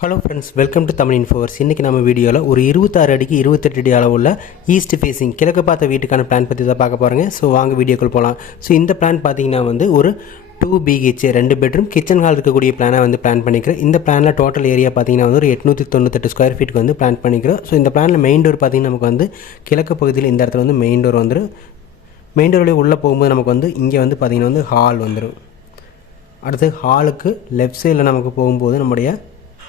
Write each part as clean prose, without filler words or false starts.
Hello friends, welcome to Tamil இன்ஃபோவர்ஸ். இன்றைக்கி நம்ம வீடியோவில் ஒரு 26 அடிக்கு 28 அடி அளவுள்ள ஈஸ்ட் ஃபேஸிங் கிழக்கு பார்த்த வீட்டுக்கான பிளான் பற்றி தான் பார்க்க போகிறேங்க. ஸோ வாங்க வீடியோக்குள் போகலாம். ஸோ இந்த பிளான் பார்த்தீங்கன்னா ஒரு 2 BHK 2 பெட்ரூம் கிச்சன் ஹால் இருக்கக்கூடிய பிளானை பிளான் பண்ணிக்கிறேன். இந்த பிளானில் டோட்டல் ஏரியா பார்த்தீங்கன்னா ஒரு 898 ஸ்கொயர் ஃபீட்டுக்கு பிளான் பண்ணிக்கிறோம். ஸோ இந்த பிளானில் மெயின் டோர் பார்த்தீங்கன்னா நமக்கு கிழக்கு பகுதியில் இந்த இடத்துல மெயின் டோர் வந்துடும். மெயின் டோர்லேயே உள்ளே போகும்போது நமக்கு இங்கே பார்த்தீங்கன்னா ஹால் வந்துடும். அடுத்து ஹாலுக்கு லெஃப்ட் சைடில் நமக்கு போகும்போது நம்முடைய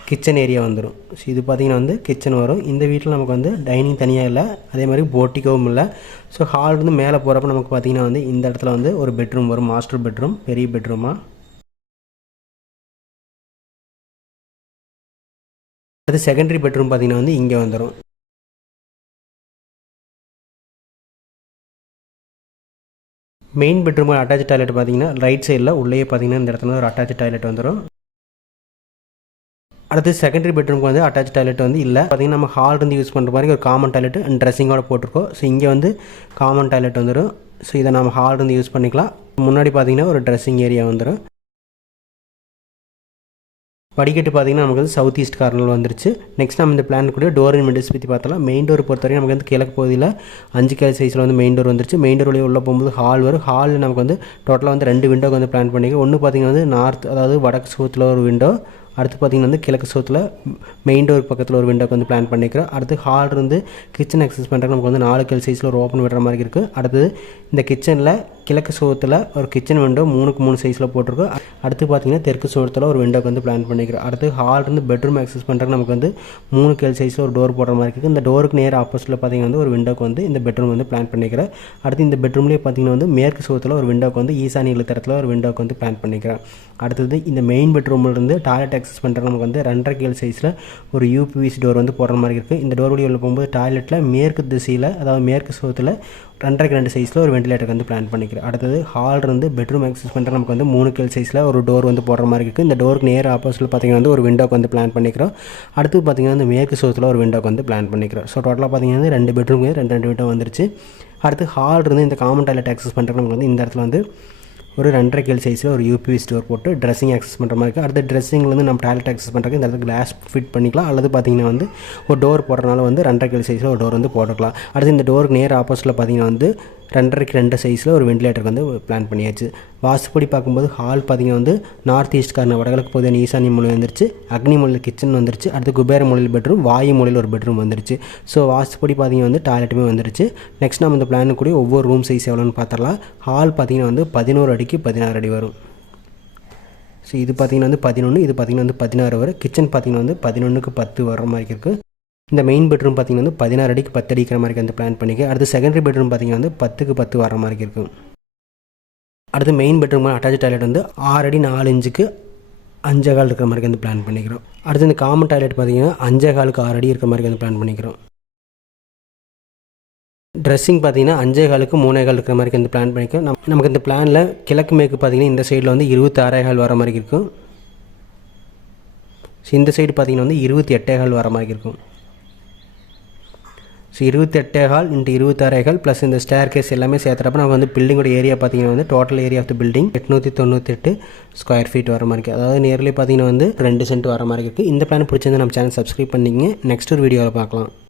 கிச்சன் ஏரியா வந்துடும். ஸோ இது பார்த்திங்கன்னா கிச்சன் வரும். இந்த வீட்டில் நமக்கு டைனிங் தனியாக இல்லை, அதே மாதிரி போர்ட்டிகவும் இல்லை. ஸோ ஹால் மேலே போகிறப்ப நமக்கு பார்த்திங்கன்னா இந்த இடத்துல ஒரு பெட்ரூம் வரும், மாஸ்டர் பெட்ரூம், பெரிய பெட்ரூமாக. அது செகண்டரி பெட்ரூம் பார்த்திங்கன்னா இங்கே வந்துடும். மெயின் பெட்ரூம் அட்டாச் டாய்லெட் பார்த்திங்கன்னா ரைட் சைடில் உள்ளே பார்த்திங்கன்னா இந்த இடத்துல ஒரு அட்டாச் டாய்லெட் வந்துடும். அடுத்து செகண்டரி பெட்ரூமுக்கு அட்டாச் டாய்லெட் இல்லை. பார்த்திங்கன்னா நம்ம ஹால் இருந்து யூஸ் பண்ணுற மாதிரி ஒரு காமன் டாய்லெட் அண்ட் ட்ரெஸ்ஸிங்கோட போட்டிருக்கோம். ஸோ இங்கே காமன் டாய்லெட் வந்துடும். ஸோ இதை நம்ம ஹால் இருந்து யூஸ் பண்ணிக்கலாம். முன்னாடி பார்த்திங்கன்னா ஒரு ட்ரெஸ்ஸிங் ஏரியா வந்துடும். படிக்கட்டு பார்த்திங்கன்னா நமக்கு சவுத் ஈஸ்ட் கார்னரில் வந்துருச்சு. நெக்ஸ்ட் நம்ம இந்த பிளான் கூட டோர் அண்ட் விண்டோஸ் பற்றி பார்த்தலாம். மெயின் டோர் பொறுத்தவரைக்கும் நமக்கு கிழக்கு பகுதியில் 5 கேல் சைஸில் மெயின் டோர் வந்துருச்சு. மெயின் டோர் உள்ளே போகும்போது ஹால் வரும். ஹாலில் நமக்கு டோட்டலாக 2 விண்டோக்கு பிளான் பண்ணிக்கலாம். ஒன்று பார்த்திங்கன்னா நார்த், அதாவது வடக்கு சவுத்தில் ஒரு விண்டோ. அடுத்து பார்த்திங்கன்னா கிழக்கு சவுத்தில் மெயின் டோர் பக்கத்தில் ஒரு விண்டோக்கு பிளான் பண்ணிக்கிறோம். அடுத்து ஹால் இருந்து கிச்சன் அக்சஸ் பண்ணுறதுக்கு நமக்கு 4 கேல் சைஸில் ஒரு ஓப்பன் விடுற மாதிரி இருக்குது. அடுத்தது இந்த கிச்சனில் கிழக்கு சவுத்தில் ஒரு கிச்சன் விண்டோ 3க்கு 3 சைஸில் போட்டிருக்கோம். அடுத்து பார்த்திங்கன்னா தெற்கு சவுத்தில் ஒரு விண்டோக்கு பிளான் பண்ணிக்கிறோம். அடுத்து ஹால் இருந்து பெட்ரூம் அக்சஸ் பண்ணுறதுக்கு நமக்கு 3 கேல் சைஸில் ஒரு டோர் போடுற மாதிரி இருக்குது. இந்த டோருக்கு நேர் ஆப்போசிட்டில் பார்த்திங்கன்னா ஒரு விண்டோக்கு இந்த பெட்ரூம் பிளான் பண்ணிக்கிறேன். அடுத்து இந்த பெட்ரூம்லேயே பார்த்திங்கன்னா மேற்கு சவுத்தில் ஒரு விண்டோக்கு ஈசானி இழுத்தரத்தில் ஒரு விண்டோக்கு பிளான் பண்ணிக்கிறேன். அடுத்தது இந்த மெயின் பெட்ரூமிலிருந்து டாய்லெட் அக்சஸ் பண்ணுறது நமக்கு 2.5 கேல் சைஸில் ஒரு யூபிவிசி டோர் போடுற மாதிரி இருக்குது. இந்த டோர் வழியில் போகும்போது டாய்லெட்டில் மேற்கு திசையில், அதாவது மேற்கு சவுத்தில் 2.5க்கு 2 சைஸில் ஒரு வெண்டிலேட்டருக்கு பிளான் பண்ணிக்கிறேன். அடுத்தது ஹால் இருந்து பெட்ரூம் அக்சஸ் பண்ணுற நமக்கு 3 கேல் சைஸில் ஒரு டோர் போடுற மாதிரி இருக்குது. இந்த டோருக்கு நேர் ஆப்போசிட்டில் பார்த்திங்கன்னா ஒரு விண்டோக்கு பிளான் பண்ணிக்கிறோம். அடுத்து பார்த்திங்கன்னா மேற்கு சவுத்தில் ஒரு விண்டோக்கு பிளான் பண்ணிக்கிறோம். ஸோ டோட்டலாக பார்த்திங்கன்னா 2 பெட்ரூமுக்கு 2 விண்டோ வந்துருச்சு. அடுத்து ஹால் இருந்து இந்த காமன் டாய்லெட் அக்சஸ் பண்ணுறது நமக்கு இந்த இடத்துல ஒரு 2.5 கேல் சைஸில் ஒரு யூபிவி ஸ்டோர் போட்டு ட்ரெஸ்ஸிங் அக்சஸ் பண்ணுற மாதிரி இருக்குது. அடுத்த ட்ரெஸ்ஸிங்லேருந்து நம்ம டாய்லெட் அக்சஸ் பண்ணுறதுக்கு இந்த இடத்துல கிளாஸ் ஃபிட் பண்ணிக்கலாம். அல்லது பார்த்திங்கன்னா ஒரு டோர் போடுறதுனால 2.5 கேல் சைஸில் ஒரு டோர் போட்டுக்கலாம். அடுத்து இந்த டோருக்கு நேர் ஆப்போசிட்டில் பார்த்திங்கன்னா 2.5க்கு 2 சைஸில் ஒரு வெண்டிலேட்டருக்கு பிளான் பண்ணியாச்சு. வாஸ்துப்படி பார்க்கும்போது ஹால் பார்த்திங்கன்னா நார்த் ஈஸ்ட் கார்னர் வடகிழக்கு பகுதியான ஈசானி மூலையில் வந்துருச்சு. அக்னி மூலையில் கிச்சன் வந்துருச்சு. அடுத்து குபேர மூலையில் பெட்ரூம், வாயு மூலையில் ஒரு பெட்ரூம் வந்துருச்சு. ஸோ வாஸ்துப்படி பார்த்திங்கன்னா டாய்லெட்டுமே வந்துருச்சு. நெக்ஸ்ட் நம்ம இந்த பிளான் கூட ஒவ்வொரு ரூம் சைஸ் எவ்வளோன்னு பார்த்தரலாம். ஹால் பார்த்திங்கன்னா 11 அடிக்கு 16 அடி வரும். ஸோ இது பார்த்திங்கன்னா 11, இது பார்த்திங்கன்னா 16 வரும். கிச்சன் பார்த்திங்கன்னா 11க்கு 10 வர்ற மாதிரி இருக்குது. இந்த மெயின் பெட்ரூம் பார்த்திங்கன்னா 16 அடிக்கு 10 அடிக்கிற மாதிரி பிளான் பண்ணிக்க. அடுத்து செகண்டரி பெட்ரூம் பார்த்திங்கன்னா 10க்கு 10 வர மாதிரி இருக்கும். அடுத்து மெயின் பெட்ரூம் அட்டாச் டாய்லெட் 6 அடி 4 இன்ச்சுக்கு 5.25 இருக்கிற மாதிரி பிளான் பண்ணிக்கிறோம். அடுத்து இந்த காமன் டாய்லெட் பார்த்திங்கன்னா 5.25க்கு 6 அடி இருக்கிற மாதிரி பிளான் பண்ணிக்கிறோம். ட்ரெஸ்ஸிங் பார்த்திங்கன்னா 5.25க்கு 3.25 இருக்கிற மாதிரி பிளான் பண்ணிக்கிறோம். நமக்கு இந்த பிளானில் கிழக்கு மேற்கு பார்த்திங்கன்னா இந்த சைடில் 26.25 வர மாதிரி இருக்கும். ஸோ இந்த சைடு பார்த்திங்கன்னா 28.25 வர மாதிரி இருக்கும். ஸோ 28.25 × 26.25 ப்ளஸ் இந்த ஸ்டேர் கேஸ் எல்லாமே சேர்த்துறப்ப நமக்கு பில்டிங்கோட ஏரியா பார்த்திங்கன்னா total area of the building 898 square feet வர மாதிரி இருக்குது. அதாவது நேரில் பார்த்திங்கன்னா 2 சென்ட் வர மாதிரி இருக்குது. இந்த பிளான் பிடிச்சிருந்து நம்ம சேனல் சப்ஸ்கிரைப் பண்ணிங்க. நெக்ஸ்ட் ஒரு வீடியோவில் பார்க்கலாம்.